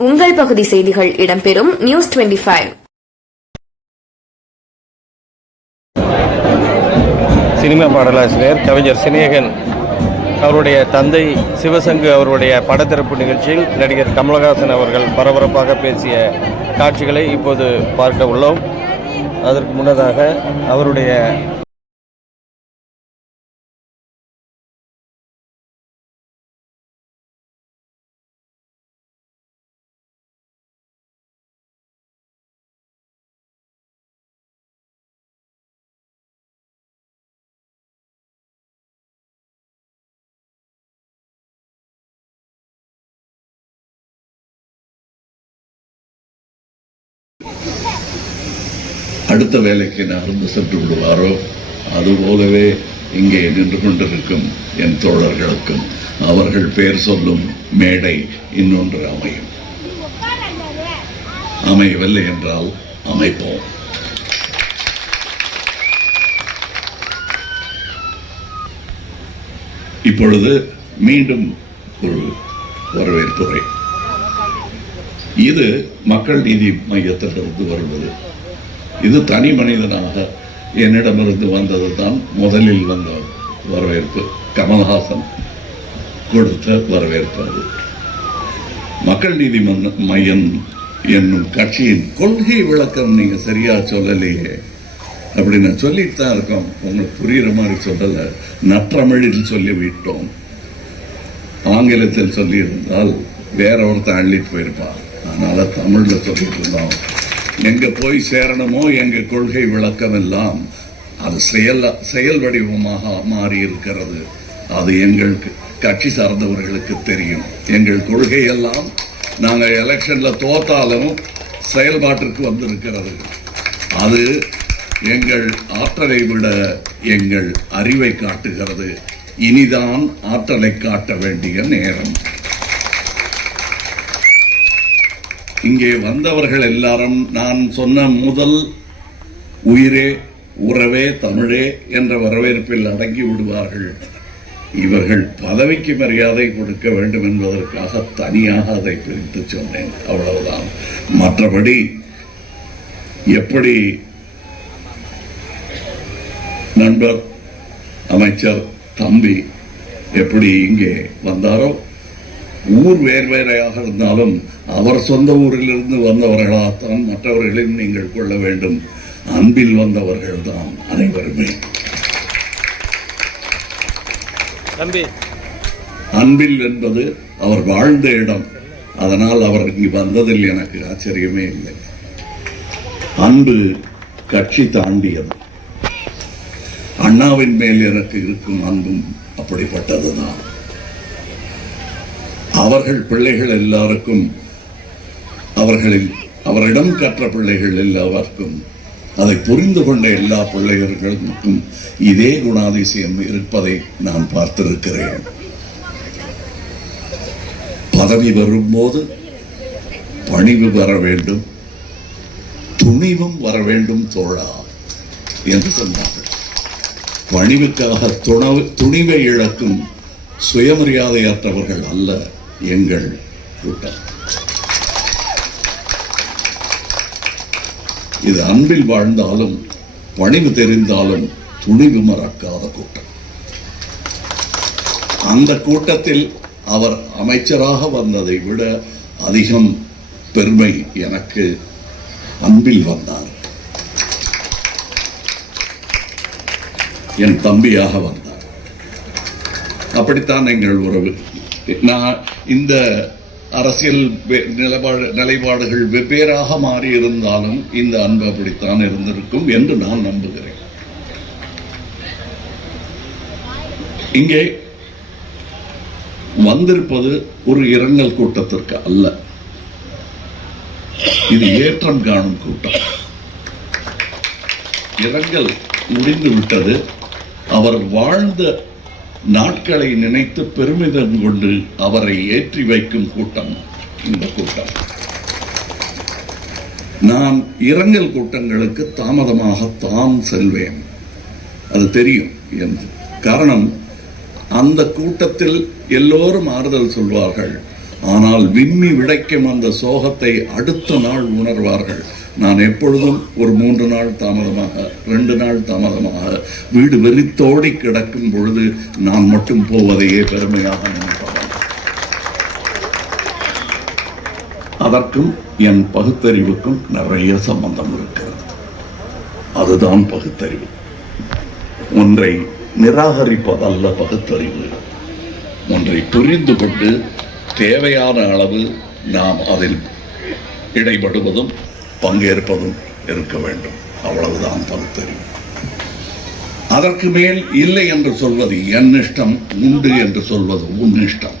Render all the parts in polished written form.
உங்கள் பகுதி செய்திகள் இடம்பெறும் நியூஸ் 25. சினிமா பாடலாசிரியர் கவிஞர் சினேகன் அவருடைய தந்தை சிவசங்கு அவருடைய படத்திறப்பு நிகழ்ச்சியில் நடிகர் கமலஹாசன் அவர்கள் பரபரப்பாக பேசிய காட்சிகளை இப்போது பார்க்க உள்ளோம். அதற்கு முன்னதாக அவருடைய அடுத்த வேலைக்கு நகர்ந்து சென்று விடுவாரோ அதுபோலவே இங்கே நின்று கொண்டிருக்கும் என் தோழர்களுக்கும் அவர்கள் பெயர் சொல்லும் மேடை இன்னொன்று அமையும். அமையவில்லை என்றால் அமைப்போம். இப்பொழுது மீண்டும் ஒரு வரவேற்புரை. இது மக்கள் நீதி மையத்திலிருந்து வருவது. இது தனி மனிதனாக என்னிடமிருந்து வந்தது தான் முதலில் வந்த வரவேற்பு. கமல்ஹாசன் கொடுத்த வரவேற்பு. அது மக்கள் நீதி மையம் என்னும் கட்சியின் கொள்கை விளக்கம் நீங்க சரியா சொல்லலையே அப்படின்னு சொல்லிட்டு தான் இருக்கோம். உங்களுக்கு புரியுற மாதிரி சொல்லல, நற்றமிழில் சொல்லிவிட்டோம். ஆங்கிலத்தில் சொல்லியிருந்தால் வேற ஒருத்தன் அள்ளிட்டு போயிருப்பான். அதனால தமிழ்ல சொல்லிட்டு இருந்தோம். எங்க போய் சேரணுமோ எங்க கொள்கை விளக்கம் எல்லாம் அது செயல் வடிவமாக மாறி இருக்கிறது. அது எங்கள் கட்சி சார்ந்தவர்களுக்கு தெரியும். எங்கள் கொள்கை எல்லாம் நாங்கள் எலெக்ஷன்ல தோத்தாலும் செயல்பாட்டிற்கு வந்திருக்கிறது. அது எங்கள் ஆற்றலை விட எங்கள் அறிவை காட்டுகிறது. இனிதான் ஆற்றலை காட்ட வேண்டிய நேரம். இங்கே வந்தவர்கள் எல்லாரும் நான் சொன்ன முதல் உயிரே உறவே தமிழே என்ற வரவேற்பில் அடங்கி விடுவார்கள். இவர்கள் பதவிக்கு மரியாதை கொடுக்க வேண்டும் என்பதற்காக தனியாக அதை பிரித்து சொன்னேன், அவ்வளவுதான். மற்றபடி எப்படி நண்பர் அமைச்சர் தம்பி எப்படி இங்கே வந்தாரோ, ஊர் வேறு வேறையாக இருந்தாலும் அவர் சொந்த ஊரிலிருந்து வந்தவர்களாகத்தான் மற்றவர்களையும் நீங்கள் கொள்ள வேண்டும். அன்பில் வந்தவர்கள் தான் அனைவருமே. அன்பில் என்பது அவர் வாழ்ந்த இடம். அதனால் அவர் இங்கு வந்ததில் எனக்கு ஆச்சரியமே இல்லை. அன்பு கட்சி தாண்டியது. அண்ணாவின் மேல் எனக்கு இருக்கும் அன்பும் அப்படிப்பட்டதுதான். அவர்கள் பிள்ளைகள் எல்லாருக்கும் அவரிடம் கற்ற பிள்ளைகள் எல்லாருக்கும் அதை புரிந்து கொண்ட எல்லா பிள்ளைகளுக்கும் இதே குணாதிசயம் இருப்பதை நான் பார்த்திருக்கிறேன். பதவி வரும்போது பணிவு வர வேண்டும், துணிவும் வர வேண்டும் தோழா என்று சொன்னார்கள். பணிவுக்காக துணிவை இழக்கும் சுயமரியாதையற்றவர்கள் அல்ல எங்கள் கூட்டம். இது அன்பில் வாழ்ந்தாலும் பணிவு தெரிந்தாலும் துணிவு மறக்காத கூட்டம். அந்த கூட்டத்தில் அவர் அமைச்சராக வந்ததை விட அதிகம் பெருமை எனக்கு. அன்பில் வந்தார், என் தம்பியாக வந்தார். அப்படித்தான் எங்கள் உறவு. நான் இந்த அரசியல் நிலைப்பாடுகள் வெவ்வேறாக மாறி இருந்தாலும் இந்த அன்பு அப்படித்தான் இருந்திருக்கும் என்று நான் நம்புகிறேன். இங்கே வந்திருப்பது ஒரு இரங்கல் கூட்டத்திற்கு அல்ல, இது ஏற்றம் காணும் கூட்டம். இரங்கல் முடிந்து விட்டது. அவர் வாழ்ந்த நாட்களை நினைத்து பெருமிதம் கொண்டு அவரை ஏற்றி வைக்கும் கூட்டம் இந்த கூட்டம். நான் இரங்கல் கூட்டங்களுக்கு தாமதமாகத்தான் செல்வேன், அது தெரியும் என்று. காரணம், அந்த கூட்டத்தில் எல்லோரும் ஆறுதல் சொல்வார்கள். ஆனால் விம்மி விடைக்கும் அந்த சோகத்தை அடுத்த நாள் உணர்வார்கள். நான் எப்பொழுதும் ஒரு 3 நாள் தாமதமாக 2 நாள் தாமதமாக வீடு வெறித்தோடி கிடக்கும் பொழுது நான் மட்டும் போவதையே பெருமையாக நினைப்பவன். அதற்கும் என் பகுத்தறிவுக்கும் நிறைய சம்பந்தம் இருக்கிறது. அதுதான் பகுத்தறிவு. ஒன்றை நிராகரிப்பதல்ல பகுத்தறிவு. ஒன்றை புரிந்து கொண்டு தேவையான அளவு நாம் அதில் இடைபடுவதும் பங்கேற்பதும் இருக்க வேண்டும். அவ்வளவுதான் பகுத்தறிவு. அதற்கு மேல் இல்லை என்று சொல்வது என் இஷ்டம், உண்டு என்று சொல்வது உன் இஷ்டம்.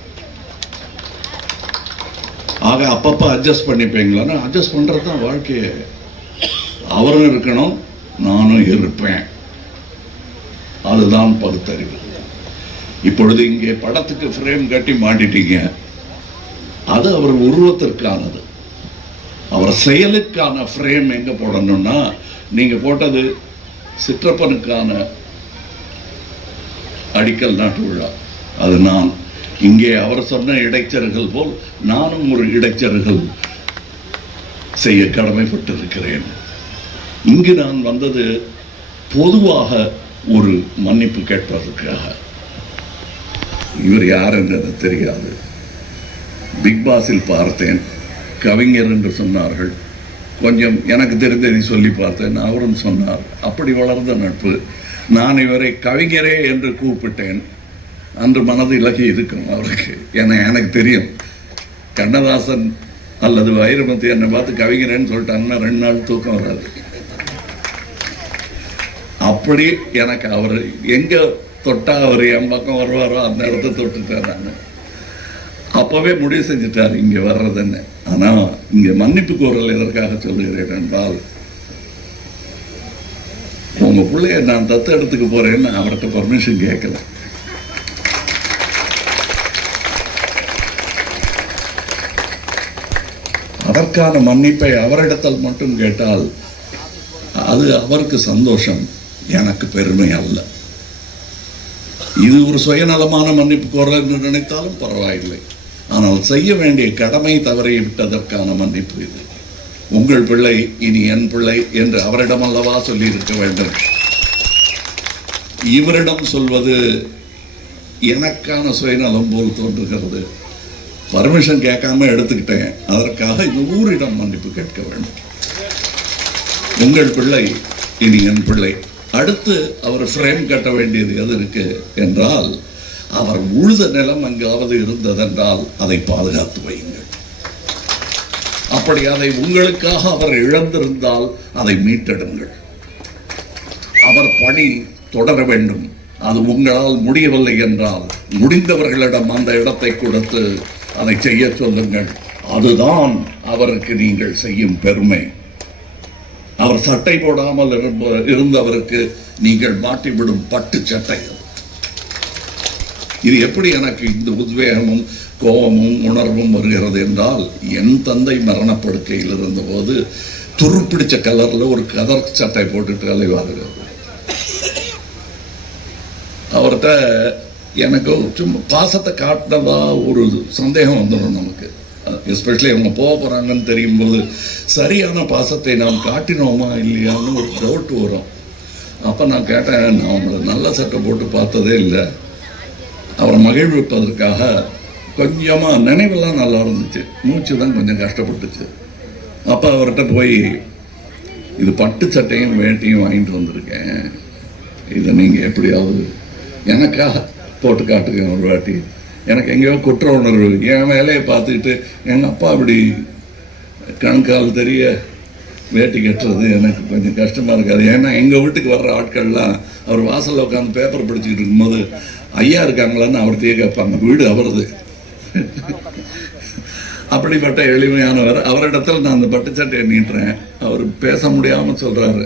ஆக அப்பப்ப அட்ஜஸ்ட் பண்ணிப்பீங்களான்னு அட்ஜஸ்ட் பண்றது தான் வாழ்க்கையை. அவரும் இருக்கணும், நானும் இருப்பேன். அதுதான் பகுத்தறிவு. இப்பொழுது இங்கே படத்துக்கு ஃப்ரேம் கட்டி மாட்டிட்டீங்க. அது அவர் உருவத்திற்கானது. அவர் செயலுக்கான ஃப்ரேம் எங்க போடணும்னா, நீங்க போட்டது சிற்றப்பனுக்கான அடிக்கல் நாட்டு விழா. அது நான் இங்கே அவர் சொன்ன இடைச்சர்கள் போல் நானும் ஒரு இடைச்சர்கள் செய்ய கடமைப்பட்டிருக்கிறேன். இங்கு நான் வந்தது பொதுவாக ஒரு மன்னிப்பு கேட்பதற்காக. இவர் யார் என்றது தெரியாது. பிக் பாஸில் பார்த்தேன், கவிஞர் என்று சொன்னார்கள். கொஞ்சம் எனக்கு தெரிந்ததை சொல்லி பார்த்தேன், அவரும் சொன்னார். அப்படி வளர்ந்த நட்பு. நான் இவரை கவிஞரே என்று கூப்பிட்டேன். அன்று மனது இலகி இருக்கும் அவருக்கு. ஏன்னா எனக்கு தெரியும், கண்ணதாசன் அல்லது வைரமுத்து என்னை பார்த்து கவிஞரேன்னு சொல்லிட்டாங்கன்னா 2 நாள் தூக்கம் வராது. அப்படி எனக்கு அவர் எங்க தொட்டா அவர் என் பக்கம் வருவாரோ அந்த இடத்த தொட்டுட்டார். நான் அப்பவே முடிவு செஞ்சுட்டார் இங்க வர்றதுன்னு. ஆனா இங்க மன்னிப்பு கோரல் எதற்காக சொல்லுகிறேன் என்றால், உங்க பிள்ளைய நான் தத்து எடுத்துக்க போறேன்னு அவர்கிட்ட பர்மிஷன் கேட்கல. அதற்கான மன்னிப்பை அவரிடத்தில் மட்டும் கேட்டால் அது அவருக்கு சந்தோஷம், எனக்கு பெருமை அல்ல. இது ஒரு சுயநலமான மன்னிப்பு கோரல் என்று நினைத்தாலும் பரவாயில்லை. ஆனால் செய்ய வேண்டிய கடமை தவறி விட்டதற்கான மன்னிப்பு இது. உங்கள் பிள்ளை இனி என் பிள்ளை என்று அவரிடம் அல்லவா சொல்லி இருக்க வேண்டும். இவரிடம் சொல்வது எனக்கான சுயநலம் போல் தோன்றுகிறது. பர்மிஷன் கேட்காம எடுத்துக்கிட்டேன், அதற்காக இந்த ஊரிடம் மன்னிப்பு கேட்க வேண்டும். உங்கள் பிள்ளை இனி என் பிள்ளை. அடுத்து அவர் ஃப்ரேம் கட்ட வேண்டியது எது இருக்கு என்றால், அவர் உழுத நிலம் எங்காவது இருந்ததென்றால் அதை பாதுகாத்து வையுங்கள். அப்படி அதை உங்களுக்காக அவர் இழந்திருந்தால் அதை மீட்டெடுங்கள். அவர் பணி தொடர வேண்டும். அது உங்களால் முடியவில்லை என்றால் முடிந்தவர்களிடம் அந்த இடத்தை கொடுத்து அதை செய்ய சொல்லுங்கள். அதுதான் அவருக்கு நீங்கள் செய்யும் பெருமை. அவர் சட்டை போடாமல் இருந்தவருக்கு நீங்கள் மாட்டிவிடும் பட்டு சட்டை. இது எப்படி எனக்கு இந்த உத்வேகமும் கோபமும் உணர்வும் வருகிறது என்றால், என் தந்தை மரணப்படுக்கையில் இருந்தபோது துருப்பிடிச்ச கலர்ல ஒரு கதர் சட்டை போட்டுட்டு அலைவார்கள். அவர்கிட்ட எனக்கு சும்மா பாசத்தை காட்டினதா ஒரு சந்தேகம் வந்துடும் நமக்கு. எஸ்பெஷலி அவங்க போக போறாங்கன்னு தெரியும் போது சரியான பாசத்தை நாம் காட்டினோமா இல்லையான்னு ஒரு டவுட் வரும். அப்போ நான் கேட்டேன், நான் அவங்கள நல்ல சட்டை போட்டு பார்த்ததே இல்லை. அவரை மகிழ்விப்பதற்காக கொஞ்சமாக நினைவெல்லாம் நல்லா இருந்துச்சு, மூச்சு தான் கொஞ்சம் கஷ்டப்பட்டுச்சு. அப்போ அவர்கிட்ட போய், இது பட்டு சட்டையும் வேட்டியும் வாங்கிட்டு வந்திருக்கேன், இதை நீங்கள் எப்படியாவது எனக்காக போட்டு காட்டுங்க ஒரு வாட்டி. எனக்கு எங்கேயோ குற்ற உணர்வு, என் வேலையை பார்த்துக்கிட்டு எங்கள் அப்பா இப்படி கணக்கால் தெரிய வேட்டி கட்டுறது எனக்கு கொஞ்சம் கஷ்டமாக இருக்காது. ஏன்னா எங்கள் வீட்டுக்கு வர்ற ஆட்கள்லாம் அவர் வாசலில் உட்காந்து பேப்பர் படிச்சுக்கிட்டு இருக்கும்போது ஐயா இருக்காங்களான்னு அவர்கிட்டயே கேட்பாங்க, வீடு அவரது. அப்படிப்பட்ட எளிமையானவர். அவரிடத்தில் நான் அந்த பட்டுச்சட்டையை நீட்டுறேன். அவர் பேச முடியாமல் சொல்கிறாரு.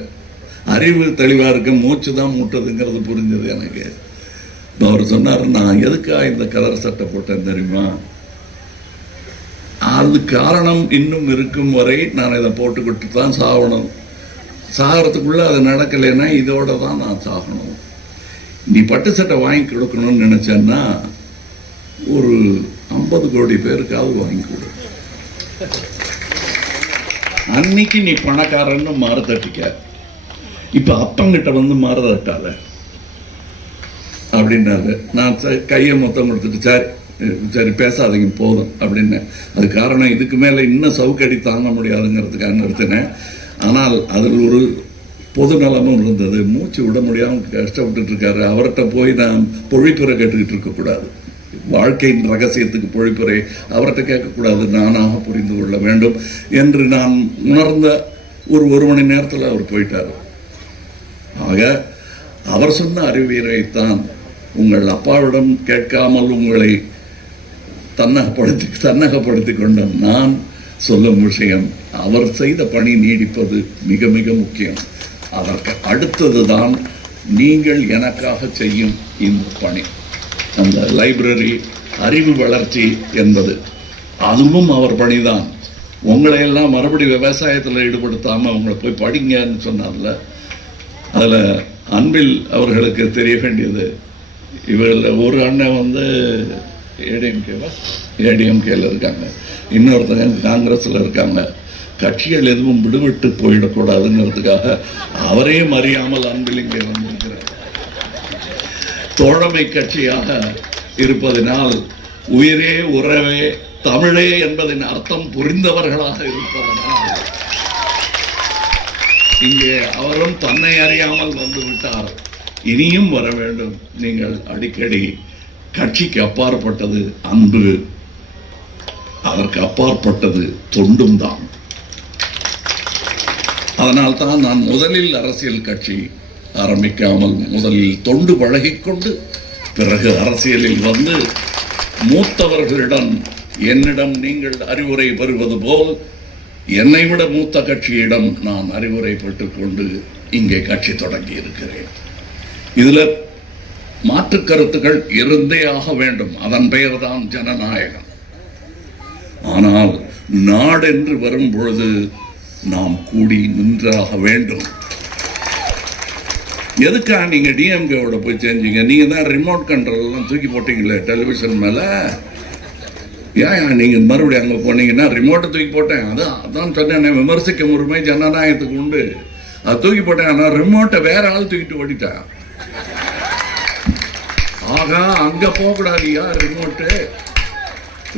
அறிவு தெளிவாக இருக்கு, மூச்சு தான் மூட்டதுங்கிறது புரிஞ்சது எனக்கு. அவர் சொன்னார், நான் எதுக்காக இந்த கலர் சட்டை போட்டேன் தெரியுமா? அது காரணம் இன்னும் இருக்கும் வரை நான் இதை போட்டுக்கிட்டு தான் சாகணும். சாகிறதுக்குள்ள அது நடக்கலைன்னா இதோட தான் நான் சாகணும். நீ பட்டு சட்டை வாங்கி கொடுக்கணும்னு நினைச்சேன்னா ஒரு 50 கோடி பேருக்காவது வாங்கி கொடு. அன்னைக்கு நீ பணக்காரன்னு மாறு தட்டிக்க. இப்ப அப்பங்கிட்ட வந்து மாறு தட்டாத அப்படின்னாரு. நான் கையை மொத்தம் கொடுத்துட்டு சரி பேசாதீங்க போதும் அப்படின்னு. அது காரணம் இதுக்கு மேல இன்னும் சவுக்கடி தாங்க முடியாதுங்கிறதுக்காக நிறுத்தினேன். ஆனால் அதில் ஒரு பொது நலமும் இருந்தது. மூச்சு விட முடியாமல் கஷ்டப்பட்டு இருக்காரு. அவர்கிட்ட போய் நான் பொழிப்புரை கேட்டுக்கிட்டு இருக்கக்கூடாது. வாழ்க்கையின் ரகசியத்துக்கு பொழிப்புரை அவர்கிட்ட கேட்கக்கூடாது, நானாக புரிந்து கொள்ள வேண்டும் என்று நான் உணர்ந்த ஒரு மணி நேரத்தில் அவர் போயிட்டார். ஆக அவர் சொன்ன அறிவியலைத்தான் உங்கள் அப்பாவிடம் கேட்காமல் உங்களை தன்னகப்படுத்தி கொண்ட நான் சொல்லும் விஷயம், அவர் செய்த பணி நீடிப்பது மிக மிக முக்கியம். அதற்கு அடுத்ததுதான் நீங்கள் எனக்காக செய்யும் இந்த பணி. அந்த லைப்ரரி அறிவு வளர்ச்சி என்பது அதுவும் அவர் பணிதான். உங்களை எல்லாம் மறுபடி விவசாயத்தில் ஈடுபடுத்தாமல் உங்களை போய் படிங்கன்னு சொன்னார்ல, அதில் அன்பில் அவர்களுக்கு தெரிய வேண்டியது, இவர்களில் ஒரு அண்ணன் வந்து ஏடிஎம்கேல இருக்காங்க, இன்னொருத்தங்க காங்கிரஸில் இருக்காங்க. கட்சிகள் எதுவும் விடுவிட்டு போயிடக்கூடாதுங்கிறதுக்காக அவரையும் அறியாமல் அன்பில் இங்கே வந்திருக்கிறார். தோழமை கட்சியாக இருப்பதனால் உயிரே உறவே தமிழே என்பதின் அர்த்தம் புரிந்தவர்களாக இருப்பதனால் இங்கே அவரும் தன்னை அறியாமல் வந்து விட்டார். இனியும் வர வேண்டும். நீங்கள் அடிக்கடி கட்சிக்கு அப்பாற்பட்டது அன்பு, அதற்கு அப்பாற்பட்டது தொண்டும் தான். அதனால்தான் நான் முதலில் அரசியல் கட்சி ஆரம்பிக்காமல் முதலில் தொண்டு பழகிக்கொண்டு பிறகு அரசியலில் வந்து மூத்தவர்களிடம் என்னிடம் நீங்கள் அறிவுரை பெறுவது போல் என்னை விட மூத்த கட்சியிடம் நான் அறிவுரை பெற்றுக்கொண்டு இங்கே கட்சி தொடங்கி இருக்கிறேன். இதுல மாற்று கருத்துக்கள் இருந்தே ஆக வேண்டும். அதன் பெயர்தான் ஜனநாயகம். ஆனால் நாடென்று வரும் பொழுது நாம் கூடி நின்றாக வேண்டும். எதுக்காக நீங்க டிஎம்கேவோட போய் செஞ்சீங்க? நீங்க தான் ரிமோட் கண்ட்ரோல் எல்லாம் தூக்கி போட்டீங்களே டெலிவிஷன் மேல. ஏன் நீங்க மறுபடியும் அங்க போனீங்கன்னா ரிமோட்டை தூக்கி போட்டேன். அதான் சொன்னேன், விமர்சிக்க உரிமை ஜனநாயகத்துக்கு உண்டு. அது தூக்கி போட்டேன். ஆனால் ரிமோட்டை வேற ஆள் தூக்கிட்டு ஓடிட்டேன். ஆக அங்க போக கூடாதியா.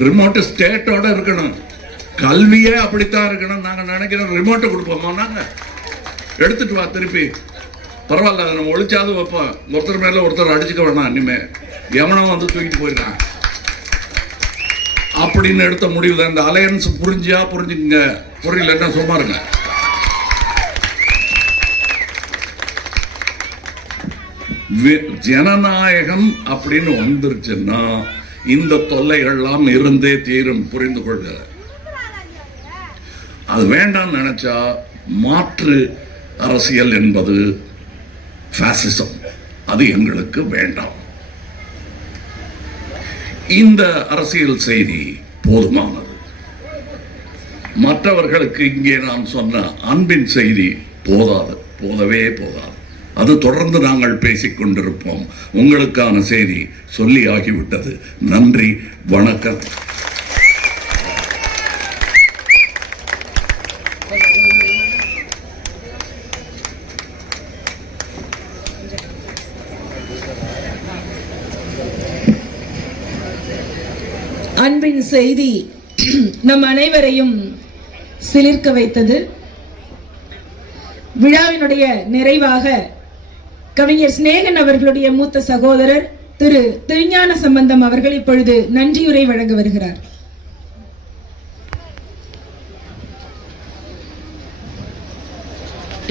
ரிமோட்டு ஸ்டேட்டோட இருக்கணும். கல்வியே அப்படித்தான் இருக்கணும். நாங்க நினைக்கிறோம் ரிமோட்டை கொடுப்போமா, நாங்க எடுத்துட்டு வா திருப்பி, பரவாயில்ல அதை நம்ம ஒழிச்சாவது வைப்போம். ஒருத்தர் மேல ஒருத்தர் அடிச்சுக்க வேணாம். இனிமே எவனும் வந்து தூக்கிட்டு போயிட்டான் அப்படின்னு எடுத்த முடிவு தான். இந்த அலையன்ஸ் புரிஞ்சுங்க, புரியலன்னா சும்மா இருங்க. ஜனநாயகம் அப்படின்னு வந்துருச்சுன்னா இந்த தொல்லைகள்லாம் இருந்தே தீரும். புரிந்து கொள்க. அது வேண்டாம் நினைச்சா மாற்று அரசியல் என்பது பாசிசம், அது எங்களுக்கு வேண்டாம். இந்த அரசியல் செய்தி போதுமானது. மற்றவர்களுக்கு இங்கே நான் சொன்ன அன்பின் செய்தி போதவே போதாது. அது தொடர்ந்து நாங்கள் பேசிக் கொண்டிருப்போம். உங்களுக்கான செய்தி சொல்லி ஆகிவிட்டது. நன்றி, வணக்கம். அன்பின் செய்தி நம் அனைவரையும் சிலிர்க்க வைத்தது. விழாவினுடைய நிறைவாக கவிஞர் சிநேகன் அவர்களுடைய மூத்த சகோதரர் திரு திருஞான சம்பந்தம் அவர்கள் இப்பொழுது நன்றியுரை வழங்க வருகிறார்.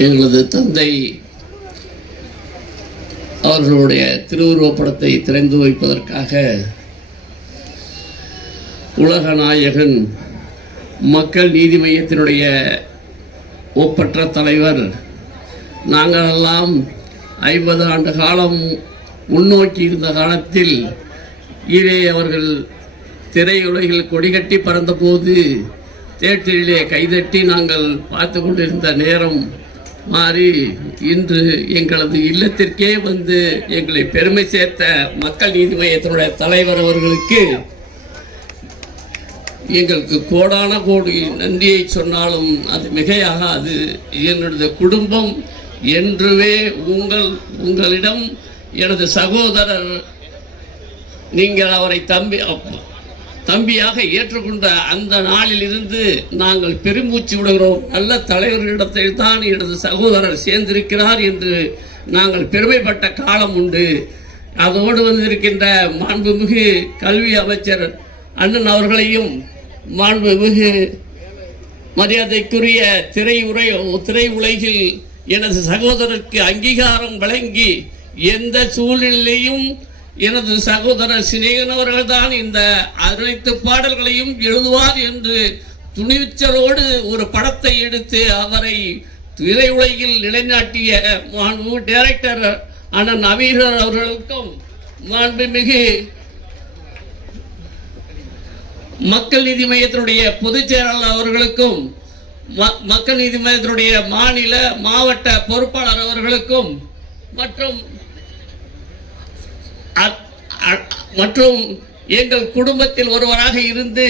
எங்களது தந்தை அவர்களுடைய திருவுருவப்படத்தை திறந்து வைப்பதற்காக உலக நாயகன் மக்கள் நீதி மையத்தினுடைய ஒப்பற்ற தலைவர், நாங்களெல்லாம் 50 ஆண்டு காலம் முன்னோக்கி இருந்த காலத்தில் ஈவே அவர்கள் திரையுலகில் கொடிகட்டி பறந்தபோது தேட்டரிலே கைதட்டி நாங்கள் பார்த்து கொண்டிருந்த நேரம் மாறி இன்று எங்களது இல்லத்திற்கே வந்து எங்களை பெருமை சேர்த்த மக்கள் நீதி மையத்தினுடைய தலைவர் அவர்களுக்கு எங்களுக்கு கோடான கோடி நன்றியை சொன்னாலும் அது மிகையாகாது. என்னுடைய குடும்பம் என்றுமே உங்களிடம் எனது சகோதரர் நீங்கள் அவரை தம்பியாக ஏற்றுக்கொண்ட அந்த நாளில் இருந்து நாங்கள் பெருமூச்சு விடுகிறோம். நல்ல தலைவர்களிடத்தில் தான் எனது சகோதரர் சேர்ந்திருக்கிறார் என்று நாங்கள் பெருமைப்பட்ட காலம் உண்டு. அதோடு வந்திருக்கின்ற மாண்புமிகு கல்வி அமைச்சர் அண்ணன் அவர்களையும் மாண்புமிகு மரியாதைக்குரிய திரை உலகில் எனது சகோதரருக்கு அங்கீகாரம் வழங்கி எந்த சூழ்நிலையும் எனது சகோதரர் சிநேகன் அவர்கள் தான் இந்த அனைத்து பாடல்களையும் எழுதுவார் என்று துணிச்சலோடு ஒரு படத்தை எடுத்து அவரை திரையுலகில் நிலைநாட்டிய மாண்பு டைரக்டர் அண்ணன் அமீரர் அவர்களுக்கும் மாண்புமிகு மக்கள் நீதி மையத்தினுடைய பொதுச் செயலாளர் அவர்களுக்கும் மக்கள் நீதி மையத்தினுடைய மாநில மாவட்ட பொறுப்பாளர் அவர்களுக்கும் மற்றும் எங்கள் குடும்பத்தில் ஒருவராக இருந்து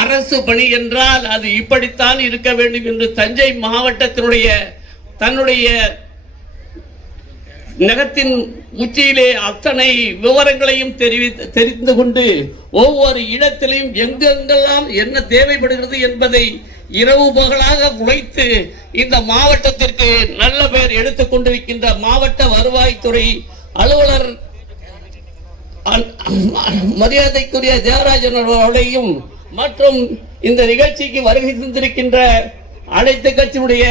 அரசு பணி என்றால் அது இப்படித்தான் இருக்க வேண்டும் என்று தஞ்சை மாவட்டத்தினுடைய தன்னுடைய நகத்தின் உச்சியிலே அத்தனை விவரங்களையும் தெரிந்து கொண்டு ஒவ்வொரு இடத்திலையும் எங்கெங்கெல்லாம் என்ன தேவைப்படுகிறது என்பதை இரவு பகலாக உழைத்து இந்த மாவட்டத்திற்கு நல்ல பெயர் எடுத்துக் கொண்டிருக்கின்ற மாவட்ட வருவாய்த்துறை அலுவலர் மரியாதைக்குரிய தேவராஜன் அவர்களையும் மற்றும் இந்த நிகழ்ச்சிக்கு வருகை தந்திருக்கின்ற அனைத்து கட்சியுடைய